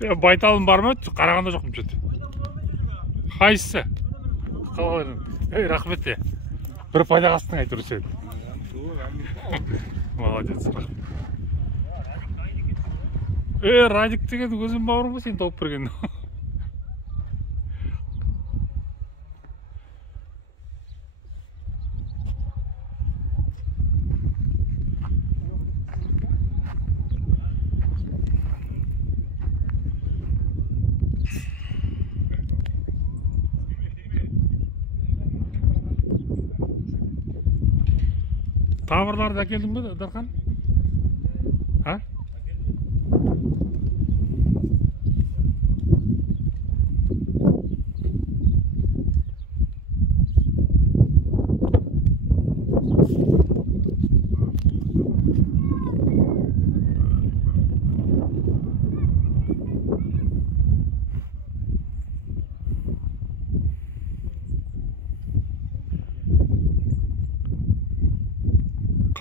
Байталым бар ма? Қарағанда жоқпын что-то. Қайсысы? Ей, рахмет. Бір пайда қастың айтыр сен. Молодец, рахмет. Радик деген өзім бауырым ба сен тауып берген? Tavırlarda geldin mi Darkan? Ha?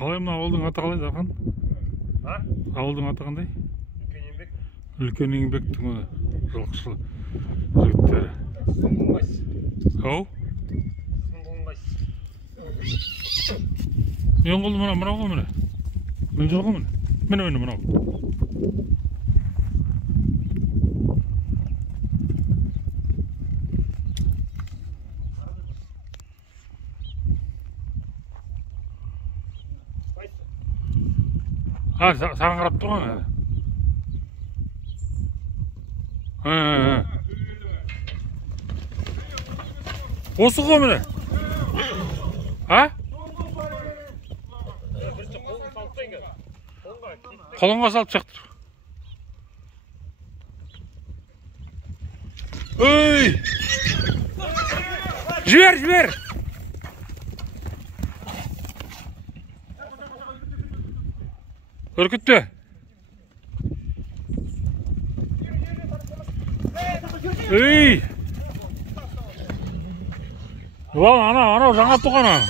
Қалай мына ауылдың аты қалай Дархан? Ауылдың аты қандай? Үлкен еңбек. Үлкен еңбектің жылқышы жігіттері. Ау? Ең қолы мынау ғой міне. Міне жылғы міне. Міне мынау. Саған қарап тұрған әлі. Осы ғой міне. Қолыңға салып шақтыр. Өй! Жібер! Үркітті. Ей! Анау жаңа туған ана.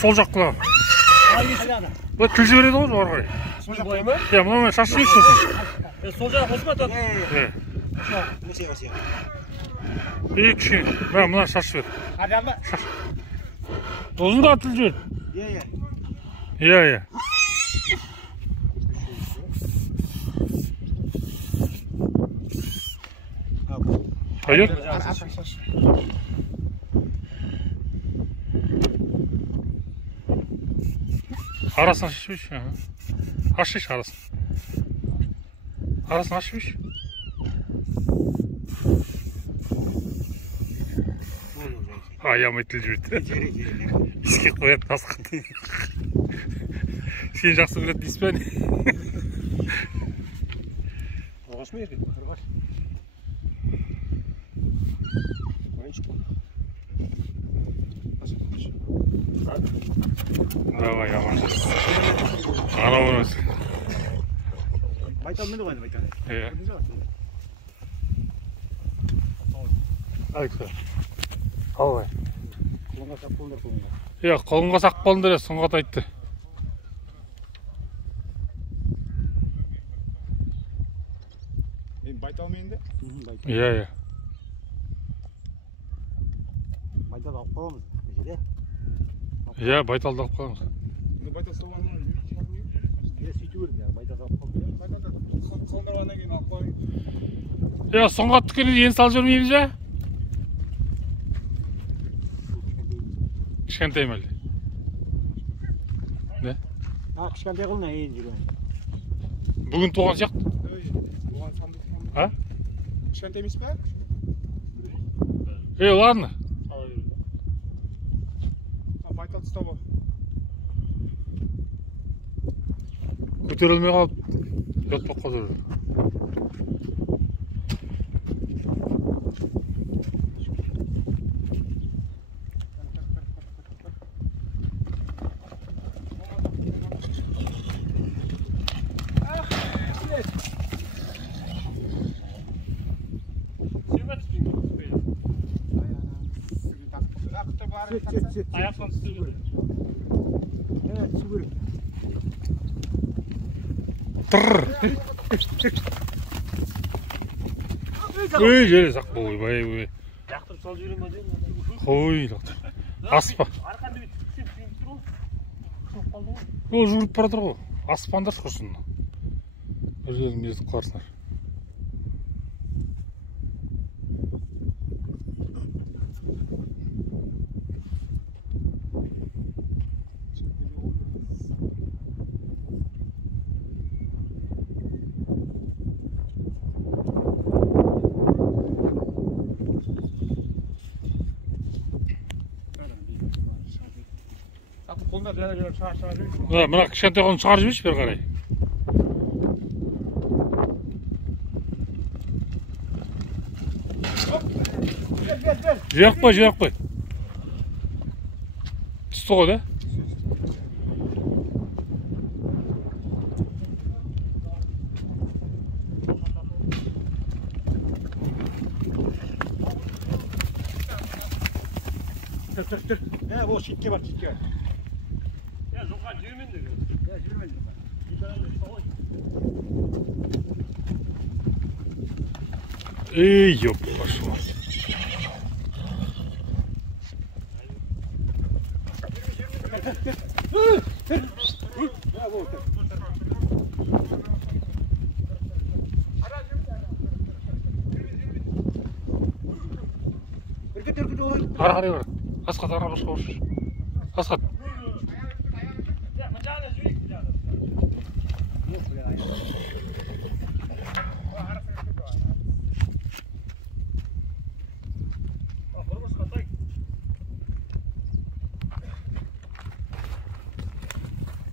Сол жақтыға. Бұл тіл жібереді ғой жоғары қарай. Сол жақ бойы ма? Мына шаш жіберші сосын. Сол жақ осы ма тат? Кішкене. Мына шаш жібер. Ұзында тіл жібер. Иә. Пойдет? Арасын ашып жіберші. Ашшы арасын. Арасын ашып жіберші. Аямай тіл жіберді. Іске қояды тасқанды. Сен жақсы көреді дейсіз бе? Қорғаш ма ерген? Қорғаш. Давай, аман. Анау өресі. Байтал мені қойды байтал. Айкса. Қалай? Қолыңға сақ болыңдар қолыңға. Қолыңға сақ болыңдар, сұңғат айтты. Байтал менде? Иә. Байтал алып қаламыз. Байталды алып қаламыз. Байтал соған ма? Сөйту керек, байтал алып қаламыз. Соңдырғаннан кейін алып қаламыз. Сұңғатты келеді, ен сал жүрмейміз жа? Кішкентай мәлі. Не? Кішкентай қылына ең жүрген. Бүгін туған сияқты? Кішкентай емес пе? Ладно. Байтал ұстауы. Көтерілмей қалып, ят боқ қазір. Ayaktan tutuyor. Evet, süpür. Tırr. Ey jere sak koy. Yaktım sol yürüme değil mi? Koy. Aspa. Arkanda bir tüksün tüyüp durun. Çok kaldı mı? O жүріп бара жатыр ғой. Аспандар құрсын. Бір жерін безіп қаларсыңдар. Қолда бәрі шығар. Мына кішкентай қолын шығарып жіберші бері қарай. Жіберіп қой. Түсті ғой да? Тұр. Ол шетке бар, шетке. Ya Zokan düğümün de gör. Ya жүрмейді. Bir tane de savaş. Ey yok başı var. Ya bu. Ürküt olur. Ары қарай бар. Асқат ары башқа баршы. Асқат. Ya bacağına zürik bir tane. Korumuz katay.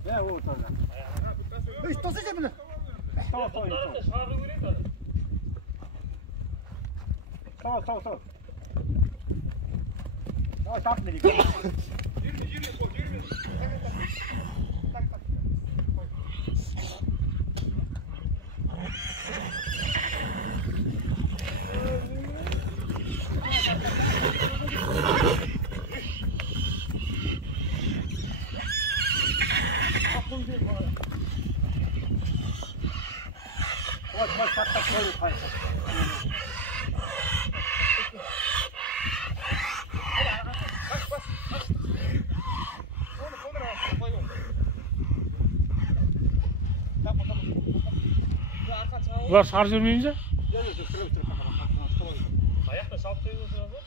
Ya bu ortada. Hiç tasacak mı? Tamam. Şarjı göreyim de. Tamam. Tamam, takma dedik. Yürüme. Tak. Tak. Бұлар шығарып жібермейміз бе? Ayakta şalt koyuyorsun abi.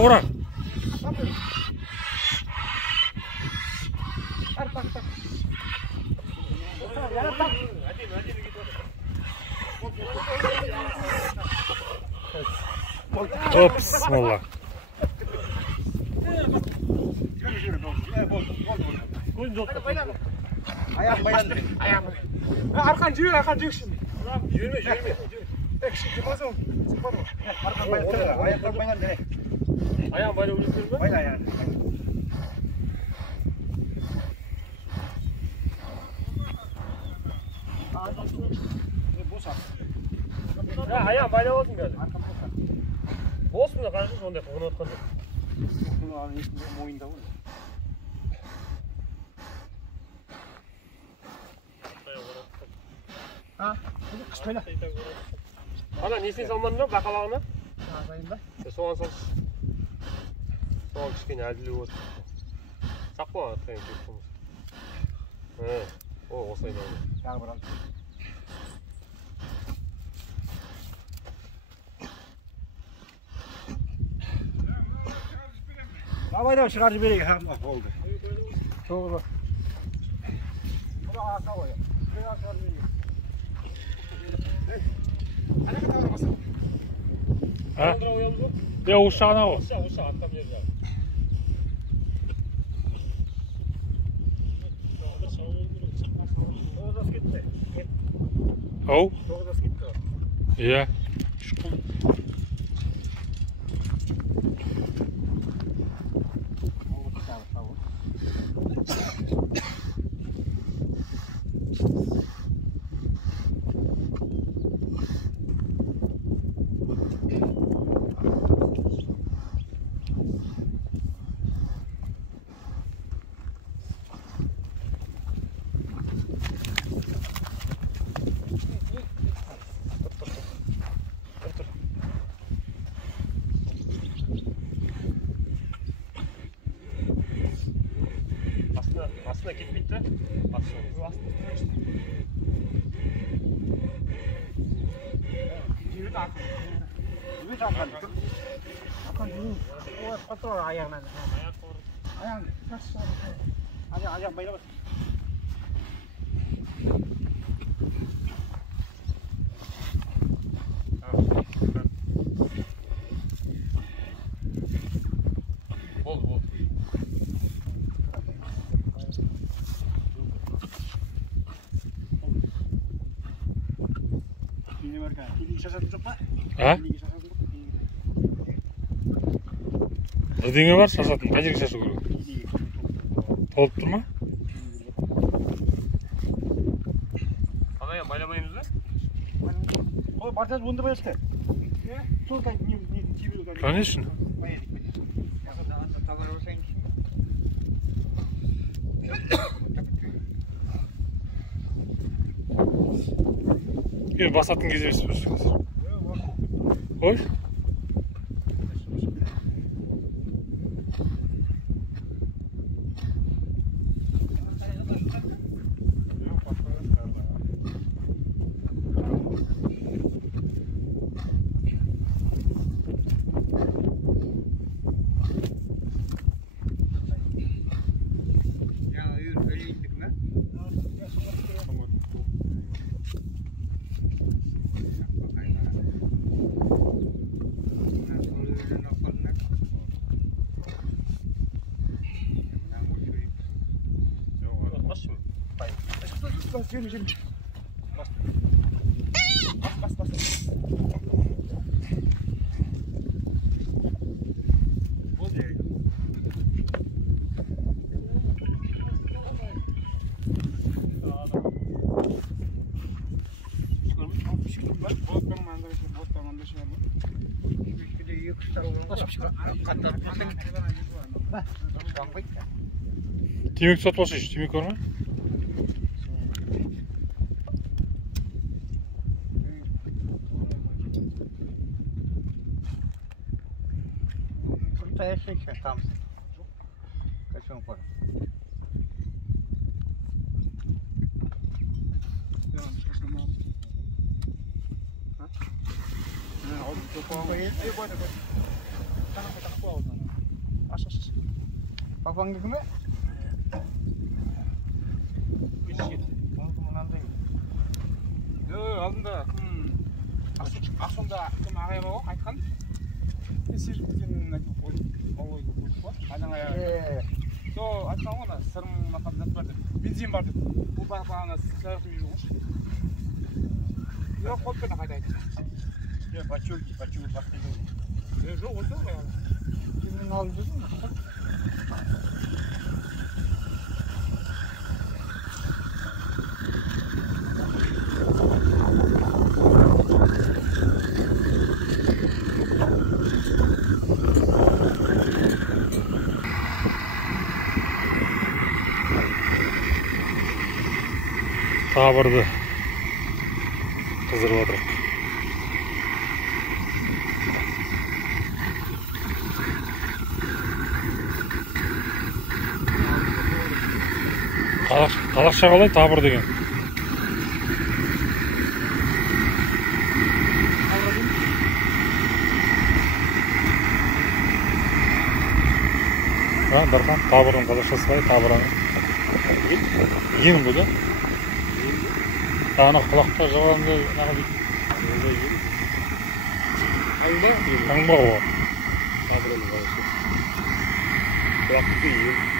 Ора. Ops, valla. Ayağım bayandı. Arkan cüyür, arkan cüyür şimdi. Yürüme. Ekşi çıkmaz Sıkmadı mı? Arkan bayandı. Ayaktan bayandı. Ayağım böyle uyuşturma. Bayan ayağını. Ya ayağım böyle olsun böyle. Olsun da kardeşim onu da onu atkalım. Kulağın içinde moyunda var. Ha? Bu kız böyle. Ana nesini salmanın bakalağına? Ağzayında. Soğan sos. Soğan kişkene adili olsun. Sakma atayım tuttuğumuz. He. O olsaydı onu. Yağ bırak. Havayda çıkarcı biri hem oldu. Doğru. Ama asa o ya. Şuraya çıkarcı biri. Ana kadar basın. Ha? Ya uşağına o. Uşağı attam yer ya. Doğru gitti. Oh. Doğru gitti. Ya. Aslında git bitti. Aslında. Yürü tak. Yürü tak. Akan yürü. O patron ayağına. Ayağın. Ayağın bayla bas. Bol. Ini mereka. Ini bisa satu cepat. Ha? Ini bisa satu. Ödüğüne var sasatın. Kaçık sası kuru. Ini. Olup durma. Ana baylamayınız da. Oh, batas bunda bayar işte. Dur kan ni cibil kan. Конечно. Bayar. Ya da tavır olsa insin. Bir basatın gezeriz. Hoş. Bas yürü. Bas. Bol ya. Timik satması iş. Timik var mı? Tam. Kaçın para. Papang gitu mbak? Kamu kemana? Yo, aldın da. Ақсонда кім ағайын ғой айтқан. Сезіп дегенін айтып қойдық. Малойға қойдық қой. Айнаң аяғы. Сол айтқан ғой ана сырым мақап зат бар деп. Бензин бар деп. Бұл бағана сағатып жүрген ғой. Жоқ қойып берді қайда айтты. Бачульки бақтың. Жоқ осы ғой. Сенің алып жүрдің бе? Табырды қыздырып отырық. Қазақша қалай табыр деген? Дархан, табырдың қазақшасы қалай? Табыраны ен бұл да? Ана құлақта жығылғанда таңба ғой. Табырының қалай. Құлақты ен.